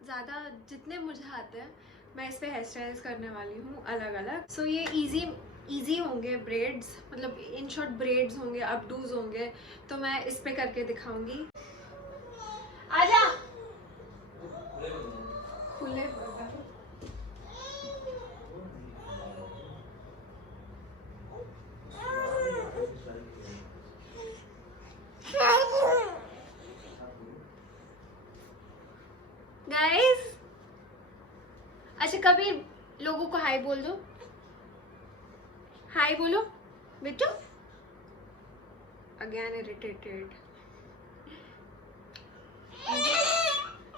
ज़्यादा जितने मुझे आते हैं मैं इस पे हेयर स्टाइल्स करने वाली हूँ अलग अलग। सो ये इजी होंगे ब्रेड्स, मतलब इन शॉर्ट ब्रेड्स होंगे, अपडूज होंगे, तो मैं इस पे करके दिखाऊंगी। आजा खुले गाइस। अच्छा कबीर, लोगों को हाय बोल दो, हाय बोलो बेटू। Again irritated.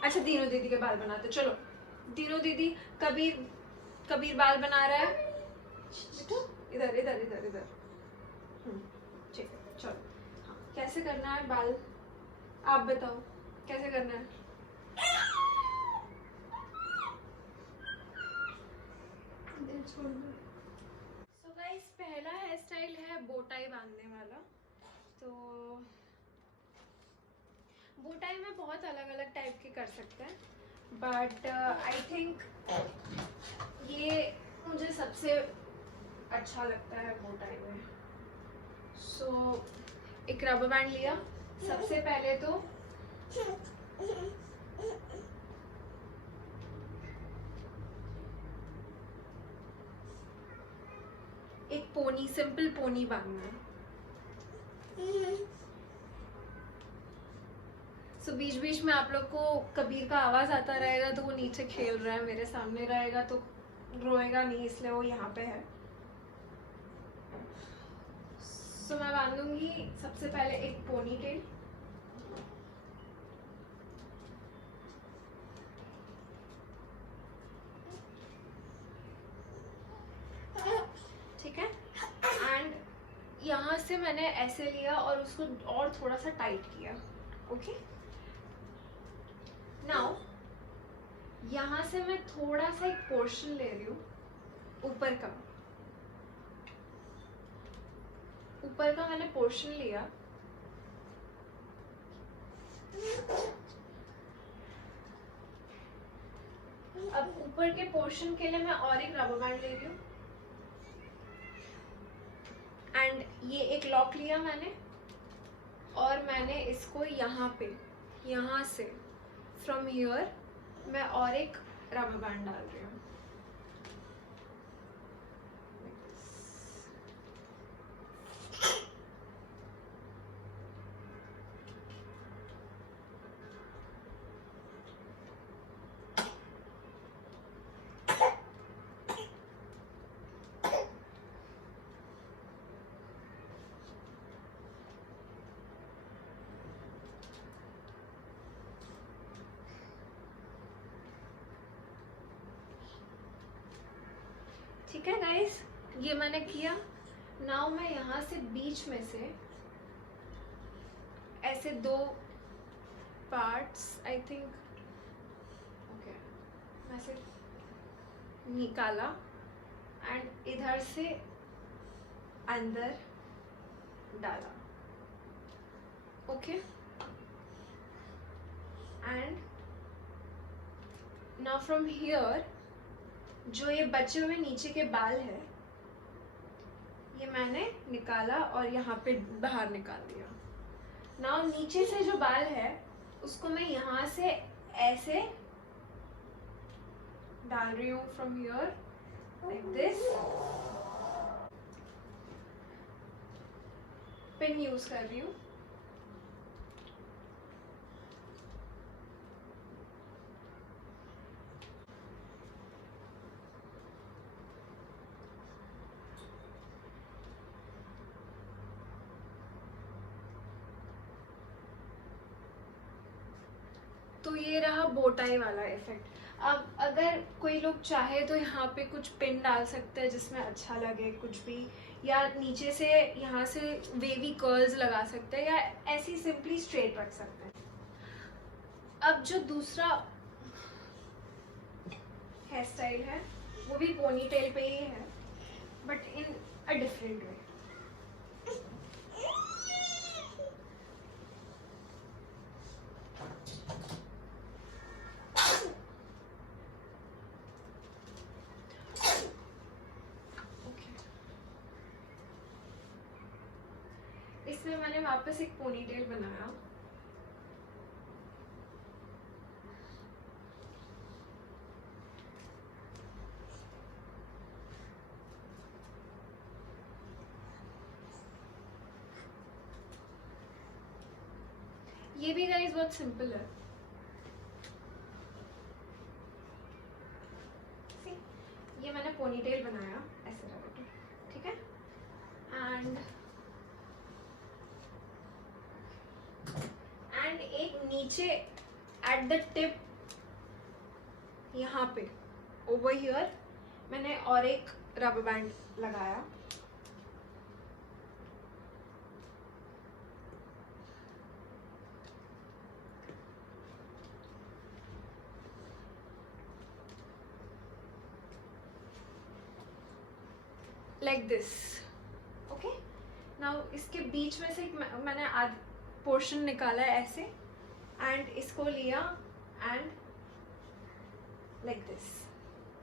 अच्छा दीनू दीदी के बाल बनाते, चलो दीनू दीदी। कबीर कबीर बाल बना रहा है बेटू, इधर इधर इधर इधर। ठीक है चलो। हाँ कैसे करना है बाल, आप बताओ कैसे करना है। छोड़ दो। सो गाइस पहला हेयर स्टाइल है बोटाई बांधने वाला। तो बोटाई में बहुत अलग अलग टाइप के कर सकते हैं, बट आई थिंक ये मुझे सबसे अच्छा लगता है बोटाई में। सो एक रबर बैंड लिया। सबसे पहले तो एक पोनी, सिंपल पोनी बांधना है। सो बीच बीच में आप लोग को कबीर का आवाज आता रहेगा, तो वो नीचे खेल रहा है, मेरे सामने रहेगा तो रोएगा नहीं, इसलिए वो यहाँ पे है। सो मैं बांधूंगी सबसे पहले एक पोनी टेल। ठीक है, एंड यहाँ से मैंने ऐसे लिया और उसको और थोड़ा सा टाइट किया। ओके नाउ यहाँ से मैं थोड़ा सा एक पोर्शन ले रही हूँ ऊपर का। ऊपर का मैंने पोर्शन लिया। अब ऊपर के पोर्शन के लिए मैं और एक रबर बैंड ले रही हूँ, एंड ये एक लॉक लिया मैंने, और मैंने इसको यहाँ पे, यहाँ से फ्रॉम हियर मैं और एक रबर बैंड डाल रही हूँ। ठीक है गाइस, ये मैंने किया। नाउ मैं यहाँ से बीच में से ऐसे दो पार्ट्स आई थिंक, ओके, मैं से निकाला एंड इधर से अंदर डाला। Okay and now from here जो ये बचे हुए नीचे के बाल है, ये मैंने निकाला और यहाँ पे बाहर निकाल दिया। नाउ नीचे से जो बाल है उसको मैं यहाँ से ऐसे डाल रही हूँ from here like this. Pin use कर रही हूँ। तो ये रहा बोटाई वाला इफेक्ट। अब अगर कोई लोग चाहे तो यहाँ पे कुछ पिन डाल सकते हैं जिसमें अच्छा लगे कुछ भी, या नीचे से यहाँ से वेवी कर्ल्स लगा सकते हैं, या ऐसी सिंपली स्ट्रेट रख सकते हैं। अब जो दूसरा हेयर स्टाइल है वो भी पोनी टेल पे ही है, but in a different way. इसमें मैंने वापस एक पोनीटेल बनाया। ये भी गाइस बहुत सिंपल है। ये मैंने पोनीटेल बनाया ऐसे रहा बेटा, ठीक है। एंड एक नीचे एट द टिप यहाँ पे ओवर हियर मैंने और एक रबर बैंड लगाया। Like this, okay. नाउ इसके बीच में से मैंने आध पोर्शन निकाला है ऐसे, एंड इसको लिया एंड लाइक दिस,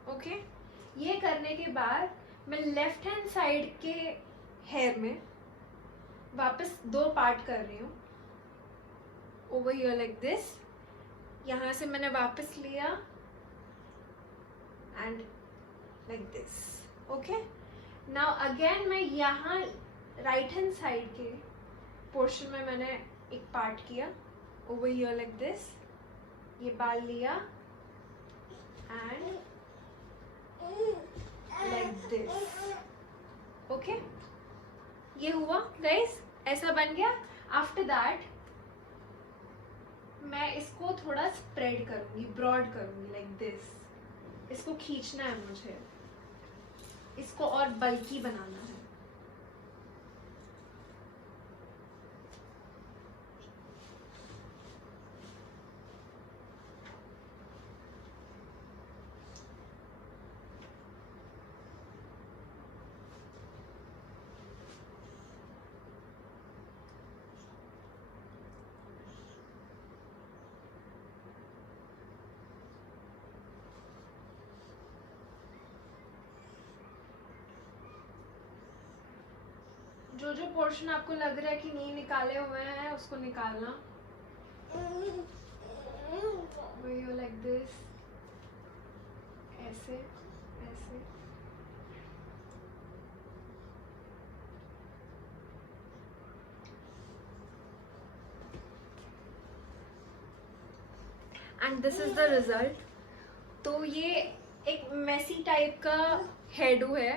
ओके। ये करने के बाद मैं लेफ्ट हैंड साइड के हेयर में वापस 2 पार्ट कर रही हूँ, ओवर हियर लाइक दिस। यहाँ से मैंने वापस लिया and like this, okay. Now again मैं यहाँ राइट हैंड साइड के पोर्शन में मैंने एक पार्ट किया, ओवर हियर लाइक दिस। ये बाल लिया एंड लाइक दिस, ओके। ये हुआ गाइस, ऐसा बन गया। आफ्टर दैट मैं इसको थोड़ा स्प्रेड करूंगी, ब्रॉड करूंगी लाइक दिस। इसको खींचना है मुझे, इसको और बल्की बनाना है। जो जो पोर्शन आपको लग रहा है कि नहीं निकाले हुए हैं उसको निकालना। लाइक दिस, ऐसे ऐसे। And this is the result. तो ये एक मेसी टाइप का हेयरडू है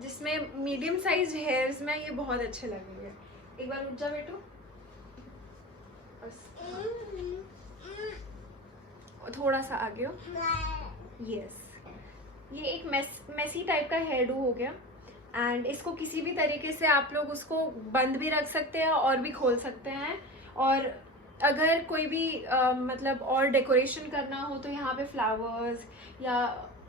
जिसमें मीडियम साइज हेयर्स में ये बहुत अच्छे लगेंगे। एक बार उठ जा बेटू, थोड़ा सा आगे हो। यस, ये एक मेसी टाइप का हेयरडू हो गया। एंड इसको किसी भी तरीके से आप लोग उसको बंद भी रख सकते हैं और भी खोल सकते हैं। और अगर कोई भी मतलब और डेकोरेशन करना हो तो यहाँ पे फ्लावर्स या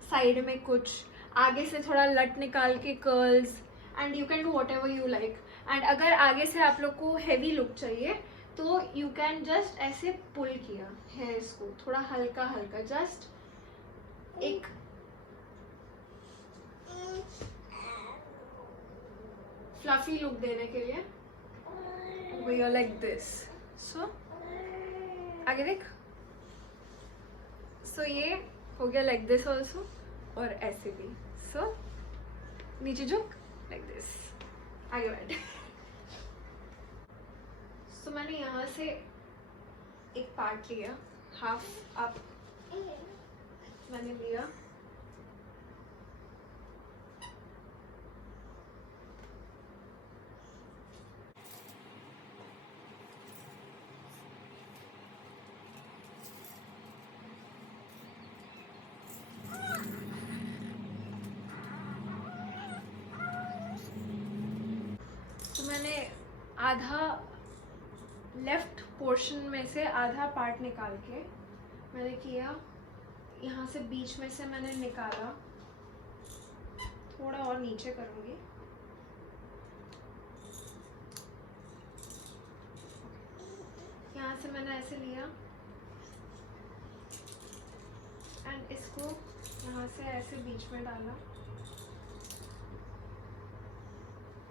साइड में कुछ आगे से थोड़ा लट निकाल के curls, and you can do what ever you like. And अगर आगे से आप लोग को हैवी लुक चाहिए तो यू कैन जस्ट ऐसे पुल किया हेयर्स को थोड़ा हल्का हल्का, जस्ट एक फ्लफी लुक देने के लिए। We are like this. So आगे देख। सो ये हो गया लाइक दिस ऑल्सो, और ऐसे भी। सो नीचे झुक लाइक दिस, आगे बैठ। सो मैंने यहाँ से एक पार्ट लिया, हाफ अप मैंने लिया, तो मैंने आधा लेफ्ट पोर्शन में से आधा पार्ट निकाल के मैंने किया, यहाँ से बीच में से मैंने निकाला, थोड़ा और नीचे करूँगी, यहाँ से मैंने ऐसे लिया एंड इसको यहाँ से ऐसे बीच में डाला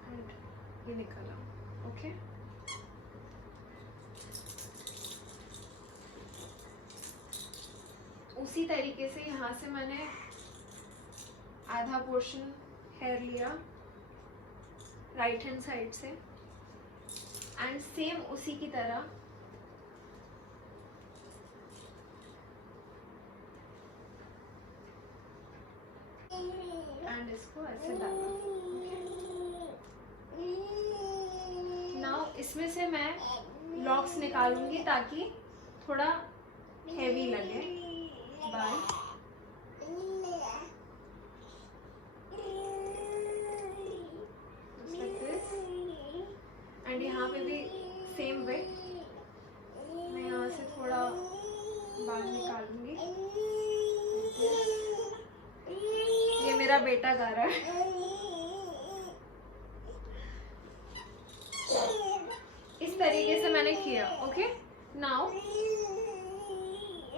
एंड ये निकाला, ओके। उसी तरीके से यहाँ से मैंने आधा पोर्शन हेयर लिया राइट हैंड साइड से एंड सेम उसी की तरह एंड इसको ऐसे डाला। नाउ इसमें से मैं लॉक्स निकालूंगी ताकि थोड़ा हेवी लगे बाल। एंड यहाँ पे भी सेम वे मैं यहाँ से थोड़ा बाल निकालूंगी। ये मेरा बेटा गा रहा है। इस तरीके से मैंने किया। ओके, नाउ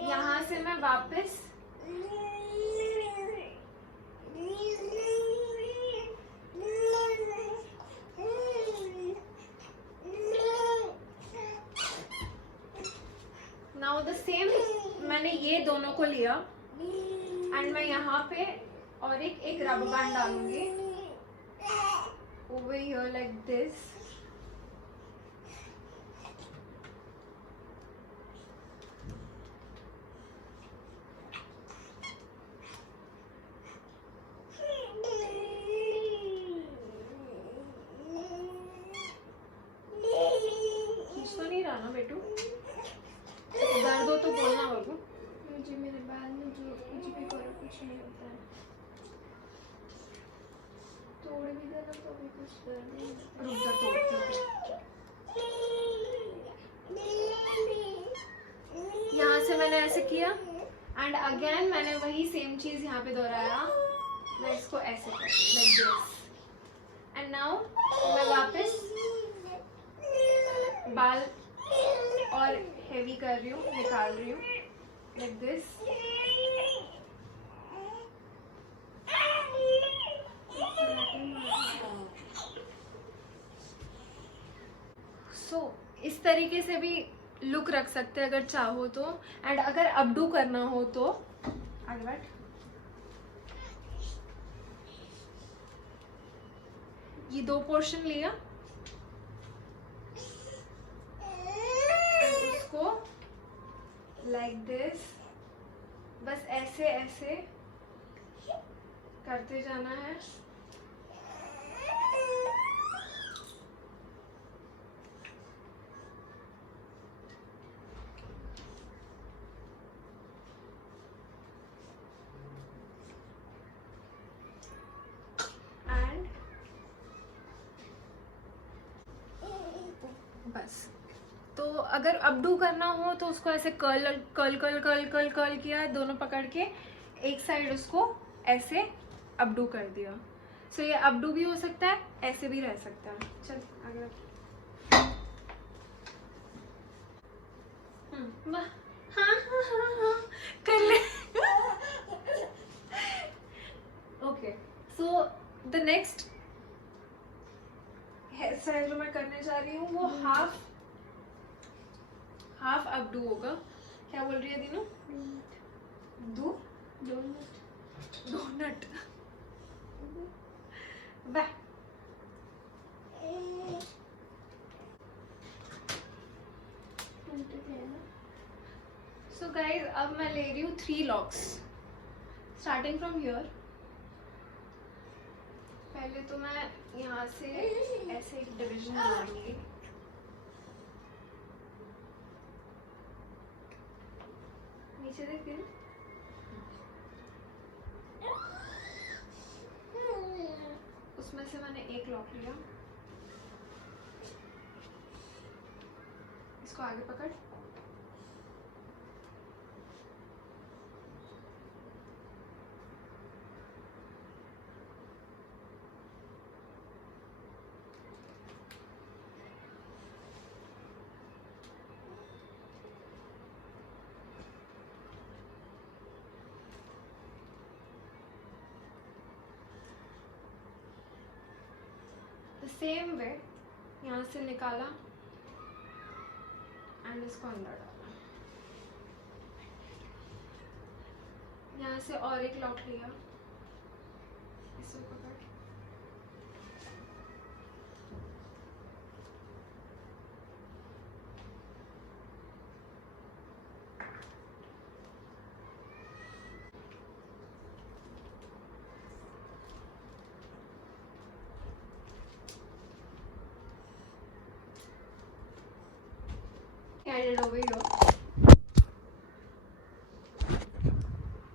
यहाँ से मैं वापस नाउ द सेम मैंने ये दोनों को लिया एंड मैं यहाँ पे और एक रबर बैंड डालूंगी ओवर हियर लाइक दिस। खींच तो नहीं रहा ना बेटू? दर्द हो तो बोलना बाबू। मुझे मेरे बाल में जो कुछ भी करो कुछ नहीं होता है, तोड़ भी देना तो भी कुछ दर्द नहीं। रुक जा, तोड़ती हूँ। यहाँ से मैंने ऐसे किया एंड अगेन मैंने वही सेम चीज यहाँ पे दोहराया। मैं इसको ऐसे कर लाइक दिस एंड नाउ मैं वापस बाल और हेवी कर रही हूँ, निकाल रही हूँ लाइक दिस। सो इस तरीके से भी लुक रख सकते हैं अगर चाहो तो। एंड अगर अपडू करना हो तो आगे बैठ। ये दो पोर्शन लिया, उसको लाइक दिस बस ऐसे ऐसे करते जाना है। एंड बस। तो अगर अपडू करना हो तो उसको ऐसे curl curl curl curl curl curl किया, दोनों पकड़ के एक साइड उसको ऐसे अपडू कर दिया। सो ये अपडू भी हो सकता है, ऐसे भी रह सकता है। चल आगे। हाँ हाँ हाँ हाँ कर ले। Okay, so the next hairstyle जो मैं करने जा रही हूँ वो हाफ अपडू होगा। क्या बोल रही है दीनू? डोनट वाह। सो गाइज अब मैं ले रही हूँ 3 लॉक्स स्टार्टिंग फ्रॉम हियर। पहले तो मैं यहाँ से ऐसे एक डिवीजन बनाऊंगी। नीचे देख रही हूँ। उसमें से मैंने एक लॉक लिया, इसको आगे पकड़। सेम वे यहाँ से निकाला एंड इसको अंदर डाला। यहाँ से और एक लॉक लिया, इसे पकड़, headed over here.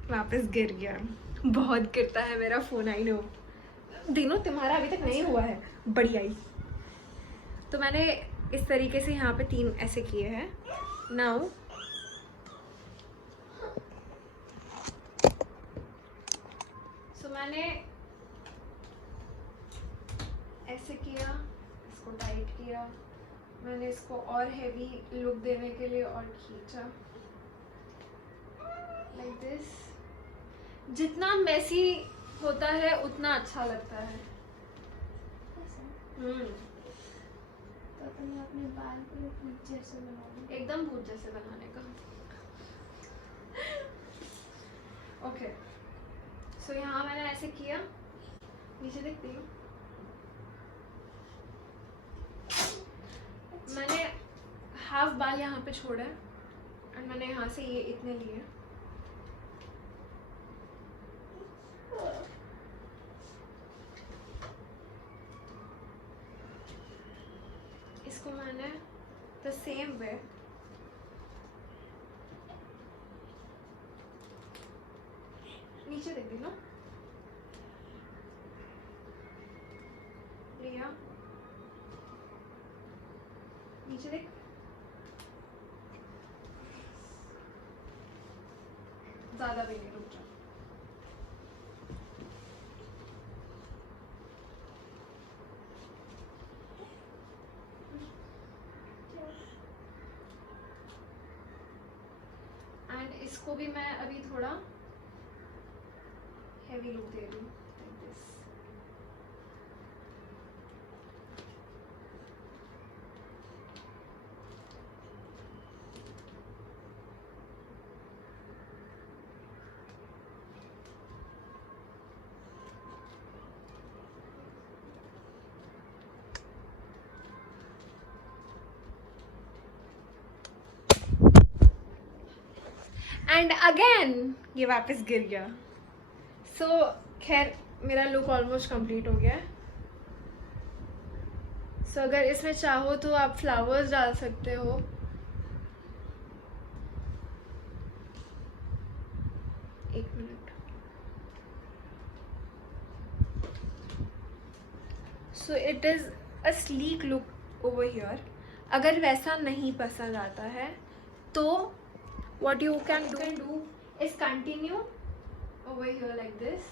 वापस गिर गया, बहुत गिरता है मेरा फोन, आई नो। दिनों तुम्हारा अभी तक नहीं हुआ है, बढ़िया ही। तो मैंने इस तरीके से यहाँ पे 3 ऐसे किए हैं। नाउ मैंने ऐसे किया, इसको टाइट किया, मैंने इसको और हेवी लुक देने के लिए और खींचा लाइक दिस। जितना मेसी होता है उतना अच्छा लगता है। तो तुमने अपने बाल को भूत जैसे बनाया, एकदम भूत जैसे बनाने का। ओके, सो यहाँ मैंने ऐसे किया, नीचे देखती हूँ, मैंने हाफ बाल यहाँ पे छोड़ा है और मैंने यहाँ से ये इतने लिए। इसको मैंने द सेम वे नीचे देख दी ना, लिया, नीचे देख, ज्यादा भी नहीं, रुक जा। एंड इसको भी मैं अभी थोड़ा हेवी लुक दे रही हूँ लाइक दिस। एंड अगेन ये वापस गिर गया। सो खैर मेरा लुक ऑलमोस्ट कंप्लीट हो गया है। सो अगर इसमें चाहो तो आप फ्लावर्स डाल सकते हो। एक minute. So it is a sleek look over here. अगर वैसा नहीं पसंद आता है तो what you can do is continue over here like this,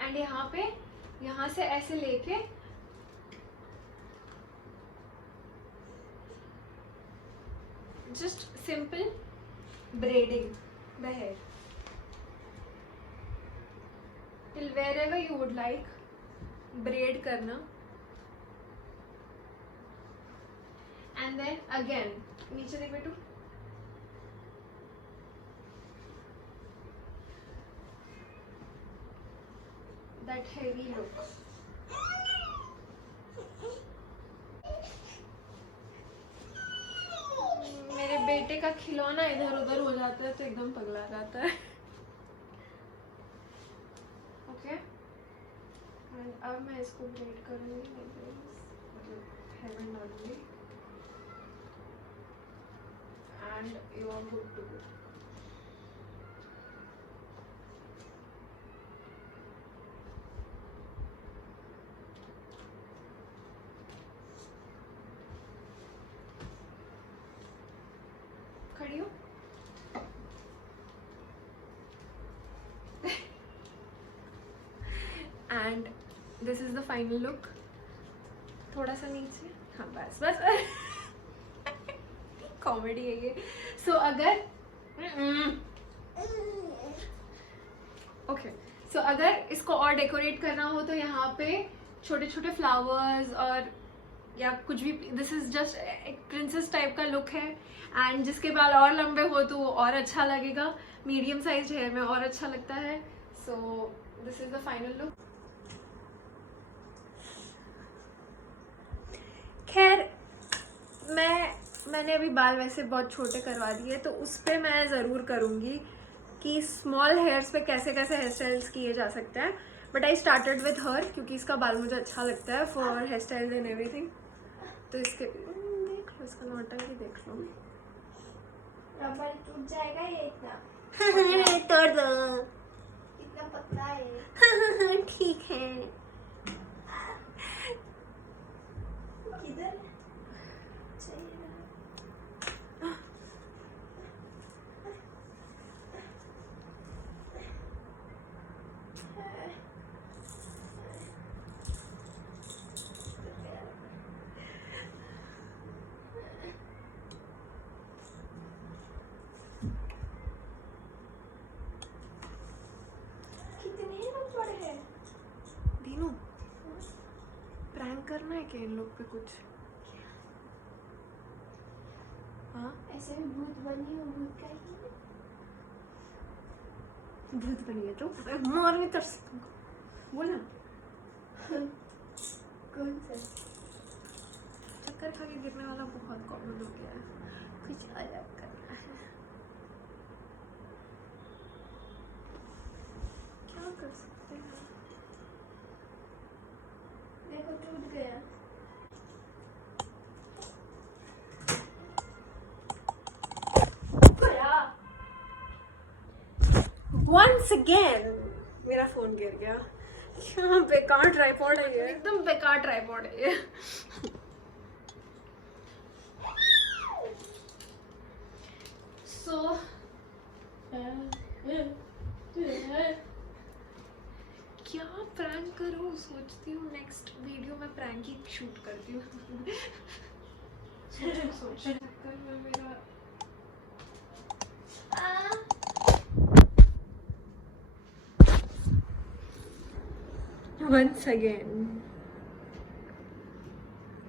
and यहाँ से ऐसे लेके just simple braiding the hair till wherever you would like, braid करना, and then again नीचे देख बेटू, that heavy look। मेरे बेटे का खिलौना इधर उधर हो जाता है तो एकदम पगला जाता है। ओके, अब मैं इसको ब्रेड करूँगी, मतलब हेवन डालूंगी, and you are good to go। खड़ी हो? and this is the final look। थोड़ा सा नीचे, हाँ बस बस। कॉमेडी है ये। सो अगर अगर इसको और डेकोरेट करना हो तो यहाँ पे छोटे छोटे फ्लावर्स और या कुछ भी, दिस इज जस्ट एक प्रिंसेस टाइप का लुक है। एंड जिसके बाल और लंबे हो तो वो और अच्छा लगेगा, मीडियम साइज हेयर में और अच्छा लगता है। So this is the final look. खैर मैंने अभी बाल वैसे बहुत छोटे करवा दिए, तो उस पर मैं ज़रूर करूँगी कि स्मॉल हेयर्स पे कैसे कैसे हेयर स्टाइल्स किए जा सकते हैं। But I started with her क्योंकि इसका बाल मुझे अच्छा लगता है for hairstyles and everything. तो इसके देख लो, इसका नौटंकी देख लो। रबर टूट जाएगा ये इतना तोड़ दो। इतना पतला है। ठीक है। किधर सही है। कितने रबर है? दीनू, प्रैंक करना है क्या इन लोग पे कुछ? हाँ, ऐसे भी भूत बनी हो, भूत का ही भूत बनी है तो मारने तर से बोलना। कौन सा? चक्कर खा के गिरने वाला बहुत कॉमन हो गया है, कुछ अलग करना है। क्या कर सकते हैं? देखो टूट गया। Once again मेरा फोन गिर गया। यहाँ बेकार ट्राइपॉड है ये, एकदम बेकार ट्राइपॉड है ये। So क्या प्रैंक करूँ सोचती हूँ, नेक्स्ट वीडियो में प्रैंक ही शूट करती हूँ। सोच चक्कर में मेरा once again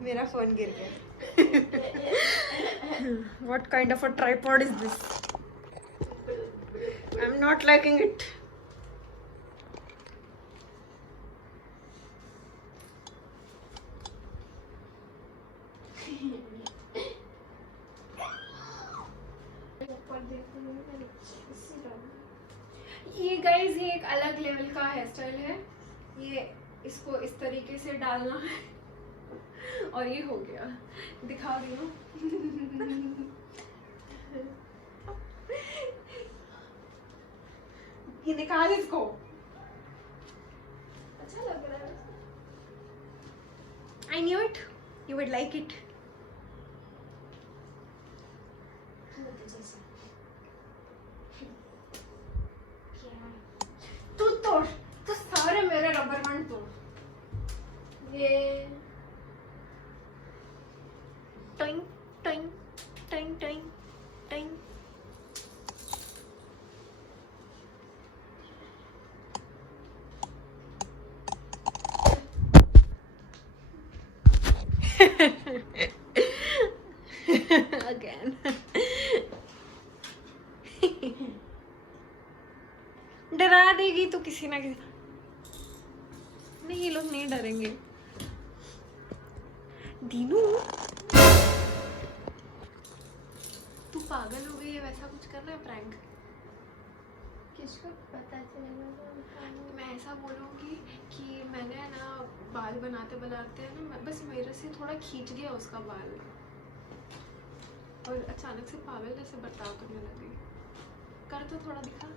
मेरा फोन गिर गया। What kind of a tripod is this? I'm not liking it. ये गाइस, ये एक अलग लेवल का हेयर स्टाइल है। ये इसको इस तरीके से डालना है और ये हो गया। दिखा रही हूँ। ये निकाल इसको। अच्छा लग रहा है। I knew it. You would like it. तू तोड़, तू सारे मेरे रबर बैंड तोड़। ये time time time time time. Again. डरा देगी तो किसी ना किसी। नहीं, ये लोग नहीं डरेंगे। दीनू, तू पागल हो गई है? वैसा कुछ करना है प्रैंक? किसको पता चलेगा? मैं ऐसा बोलूँगी कि मैंने ना बाल बनाते बनाते ना बस मेरे से थोड़ा खींच गया उसका बाल और अचानक से पागल जैसे बर्ताव करने लगी। कर तो थोड़ा दिखा।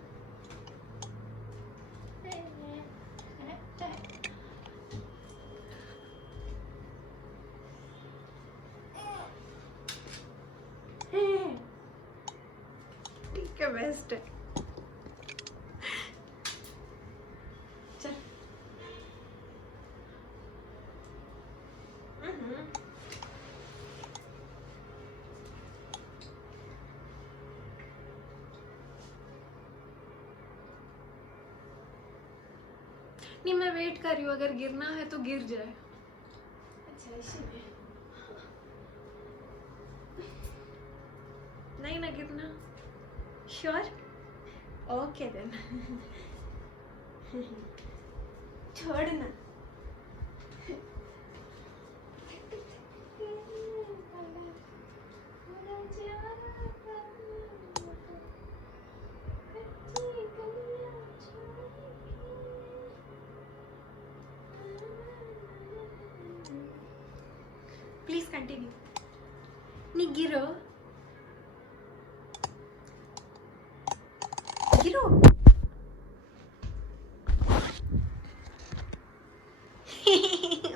ठीक है, बेस्ट है। चल। नहीं, मैं वेट कर रही हूँ, अगर गिरना है तो गिर जाए। अच्छा, इसीलिए नहीं ना गिरना? श्योर? Okay then. छोड़ ना। Please continue. नहीं गिरो, गिरो।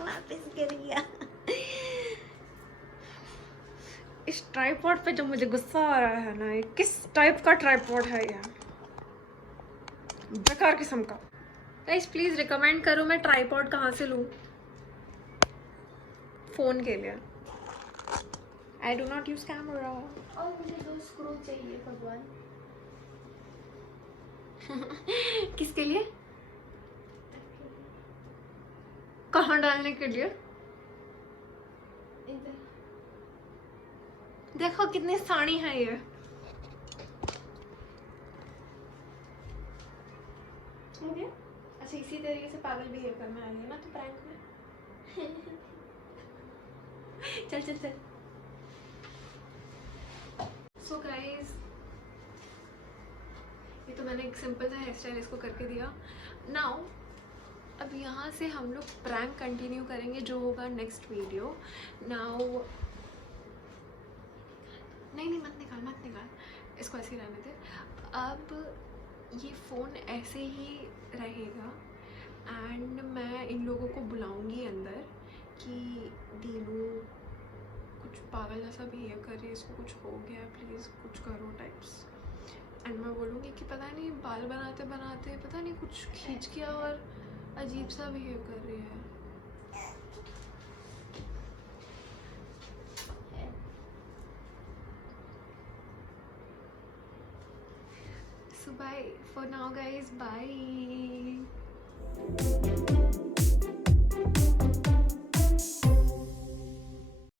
वापस गिर गया। इस ट्राइपॉड पे जो मुझे गुस्सा आ रहा है ना, ये किस टाइप का ट्राइपॉड है ये? बेकार किस्म का। गाइस प्लीज रिकमेंड करो मैं ट्राइपॉड कहाँ से लूँ फोन के लिए। I do not use camera. और मुझे 2 स्क्रू चाहिए भगवान। किसके लिए? कहाँ डालने के लिए? इधर। देखो कितनी साड़ी है ये। हो गया? अच्छा इसी तरीके से पागल बिहेव करना है ना तो प्रैंक में। चल चल चल। सो गाइस ये तो मैंने एक सिंपल सा हेयर स्टाइल इसको करके दिया। नाउ अब यहाँ से हम लोग प्रैंक कंटिन्यू करेंगे जो होगा नेक्स्ट वीडियो। नाउ नहीं मत निकाल, इसको ऐसे ही रहने दे। अब ये फ़ोन ऐसे ही रहेगा एंड मैं इन लोगों को बुलाऊंगी अंदर कि दीनू कुछ पागल जैसा बिहेव कर रही है, इसको कुछ हो गया, प्लीज़ कुछ करो टाइप्स। एंड मैं बोलूँगी कि पता नहीं बाल बनाते बनाते पता नहीं कुछ खींच गया और अजीब सा बिहेव कर रही है। So bye for now guys, bye.